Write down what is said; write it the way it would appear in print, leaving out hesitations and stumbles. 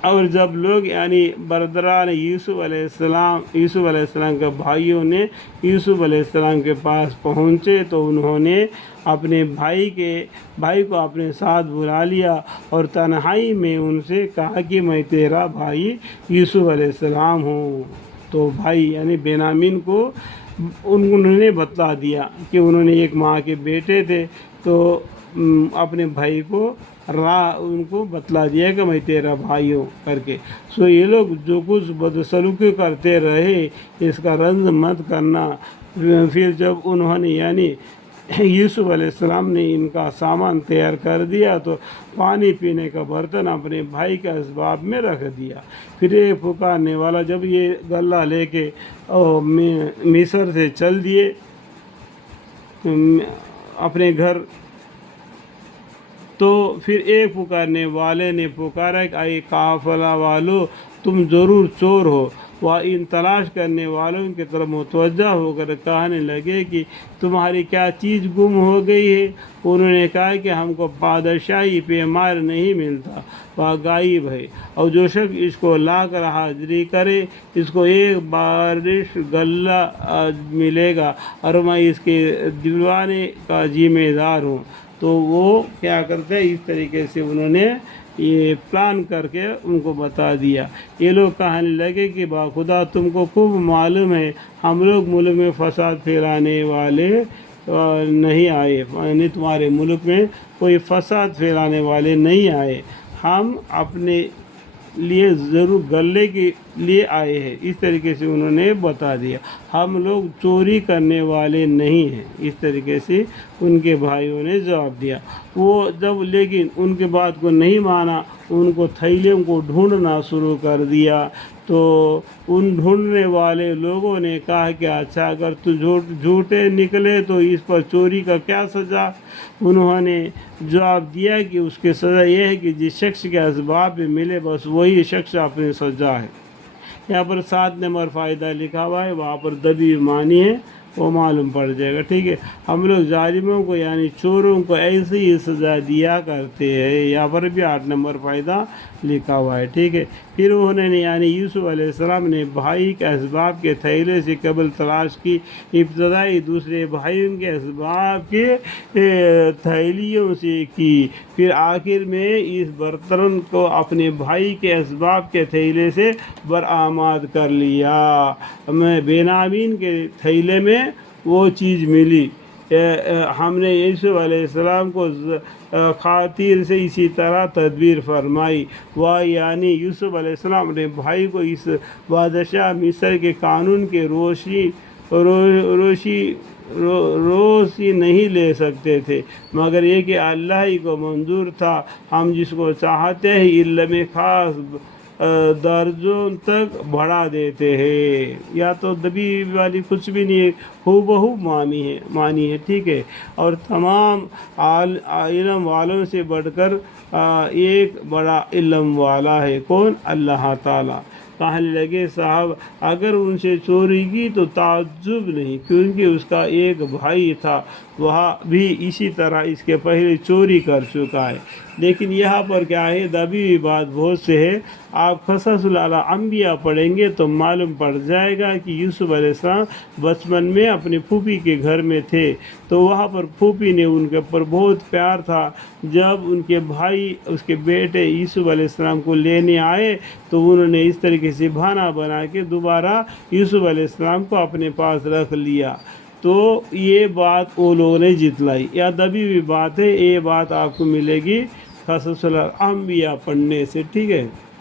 اور جب لوگ یعنی برادران یوسف علیہ السلام کے بھائیوں نے یوسف علیہ السلام کے پاس پہنچے تو انہوں نے اپنے بھائی کو اپنے ساتھ بلا لیا اور تنہائی میں ان سے کہا کہ میں تیرا بھائی یوسف علیہ السلام ہوں۔ تو بھائی یعنی بنیامین کو انہوں نے بتلا دیا کہ انہوں نے ایک ماں کے بیٹے تھے، تو اپنے بھائی کو ان کو بتلا دیا کہ میں تیرا بھائی ہوں کر کے۔ سو یہ لوگ جو کچھ بدسلوکی کرتے رہے اس کا رنج مت کرنا۔ پھر جب انہوں نے یعنی یوسف علیہ السلام نے ان کا سامان تیار کر دیا تو پانی پینے کا برتن اپنے بھائی کے اسباب میں رکھ دیا۔ پھر ایک پکارنے والا جب یہ غلہ لے کے مصر سے چل دیے اپنے گھر، تو پھر ایک پکارنے والے نے پکارا کہ اے قافلہ والو، تم ضرور چور ہو۔ وہ ان تلاش کرنے والوں کی طرف متوجہ ہو کر کہنے لگے کہ تمہاری کیا چیز گم ہو گئی ہے؟ انہوں نے کہا کہ ہم کو بادشاہی پیمار نہیں ملتا، وہ غائب ہے، اور جو شخص اس کو لا کر حاضری کرے اس کو ایک بارش غلہ ملے گا اور میں اس کے دلوانے کا ذمہ دار ہوں۔ تو وہ کیا کرتے ہیں، اس طریقے سے انہوں نے یہ پلان کر کے ان کو بتا دیا۔ یہ لوگ کہنے لگے کہ باخدا تم کو خوب معلوم ہے ہم لوگ ملک میں فساد پھیلانے والے نہیں آئے، یعنی تمہارے ملک میں کوئی فساد پھیلانے والے نہیں آئے، ہم اپنے لیے ضرور غلے کے لیے آئے ہیں۔ اس طریقے سے انہوں نے بتا دیا، ہم لوگ چوری کرنے والے نہیں ہیں۔ اس طریقے سے ان کے بھائیوں نے جواب دیا۔ وہ جب لیکن ان کے بات کو نہیں مانا، ان کو تھیلیوں کو ڈھونڈنا شروع کر دیا، تو ان ڈھونڈنے والے لوگوں نے کہا کہ اچھا اگر تو جھوٹے نکلے تو اس پر چوری کا کیا سزا؟ انہوں نے جواب دیا کہ اس کی سزا یہ ہے کہ جس شخص کے اسباب میں ملے بس وہی شخص اپنی سزا ہے۔ یہاں پر 7 نمبر فائدہ لکھا ہوا ہے، وہاں پر دبی معنی ہے، وہ معلوم پڑ جائے گا، ٹھیک ہے۔ ہم لوگ ظالموں کو یعنی چوروں کو ایسی ہی سزا دیا کرتے ہیں، یہاں پر بھی 8 نمبر فائدہ لکھا ہوا ہے، ٹھیک ہے۔ پھر انہوں نے یعنی یوسف علیہ السلام نے بھائی کے اسباب کے تھیلے سے قبل تلاش کی، ابتدائی دوسرے بھائیوں کے اسباب کے تھیلیوں سے کی، پھر آخر میں اس برتن کو اپنے بھائی کے اسباب کے تھیلے سے برآمد کر لیا۔ بنیامین کے تھیلے میں وہ چیز ملی، ہم نے یوسف علیہ السلام کو خاطر سے اسی طرح تدبیر فرمائی۔ وہ یعنی یوسف علیہ السلام نے بھائی کو اس بادشاہ مصر کے قانون کے روشی نہیں لے سکتے تھے، مگر یہ کہ اللہ ہی کو منظور تھا، ہم جس کو چاہتے ہیں علم خاص درجوں تک بڑھا دیتے ہیں۔ یا تو دبی والی کچھ بھی نہیں ہے، ہو بہو معنی ہے، ٹھیک ہے۔ اور تمام علم والوں سے بڑھ کر ایک بڑا علم والا ہے، کون؟ اللہ تعالیٰ۔ کہنے لگے صاحب اگر ان سے چوری کی تو تعجب نہیں، کیونکہ اس کا ایک بھائی تھا، وہ بھی اسی طرح اس کے پہلے چوری کر چکا ہے۔ لیکن یہاں پر کیا ہے، دبی ہوئی بات بہت سے ہے، آپ قصص الانبیاء پڑھیں گے تو معلوم پڑ جائے گا کہ یوسف علیہ السلام بچپن میں اپنی پھوپھی کے گھر میں تھے، تو وہاں پر پھوپھی نے ان کے اوپر بہت پیار تھا۔ جب ان کے بھائی اس کے بیٹے یوسف علیہ السلام کو لینے آئے تو انہوں نے اس طریقے سے بہانہ بنا کے دوبارہ یوسف علیہ السلام کو اپنے پاس رکھ لیا۔ تو یہ بات وہ لوگوں نے جتلائی، یا دبی ہوئی بات ہے، یہ بات آپ کو ملے گی قصص الانبیاء پڑھنے سے، ٹھیک ہے۔